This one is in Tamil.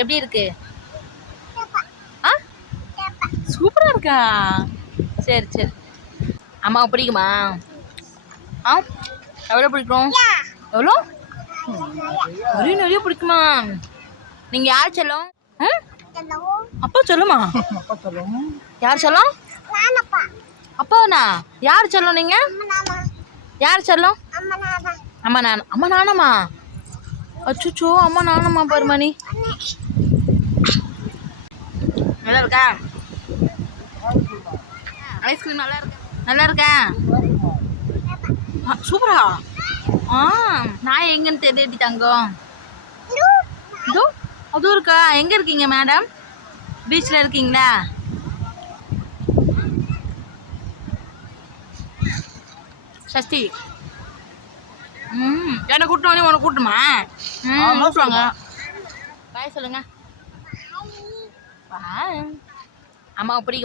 எப்படி இருக்கு? ஆ சூப்பராக இருக்கா? சரி சரி. அம்மாவை பிடிக்குமா? ஆ எவ்வளோ பிடிக்கும்? எவ்வளோ? நிறைய நிறைய பிடிக்குமா? நீங்கள் யார் செல்லம்? அப்பா சொல்லுமா? யார் செல்லம்? அப்பாண்ணா யார் செல்லம்? நீங்கள் யார் செல்லம்? அம்மா நானும். அம்மா நானம்மா? அச்சுச்சோ, அம்மா நானம்மா பாருமணி. நல்லா இருக்கா? ஐஸ்கிரீம் நல்லா இருக்கா? நல்லா இருக்கா? சூப்பரா? நான் எங்கன்னு தேடி தங்கம். இதோ அதுவும் இருக்கா? எங்கே இருக்கீங்க மேடம்? பீச்சில் இருக்கீங்களா? சஷ்டி என்ன கூட்டம் வந்து உனக்கு கூட்டுமா? கூட்டுவாங்க. பாய் சொல்லுங்க. பாய். அம்மாவை பிடிக்கும்.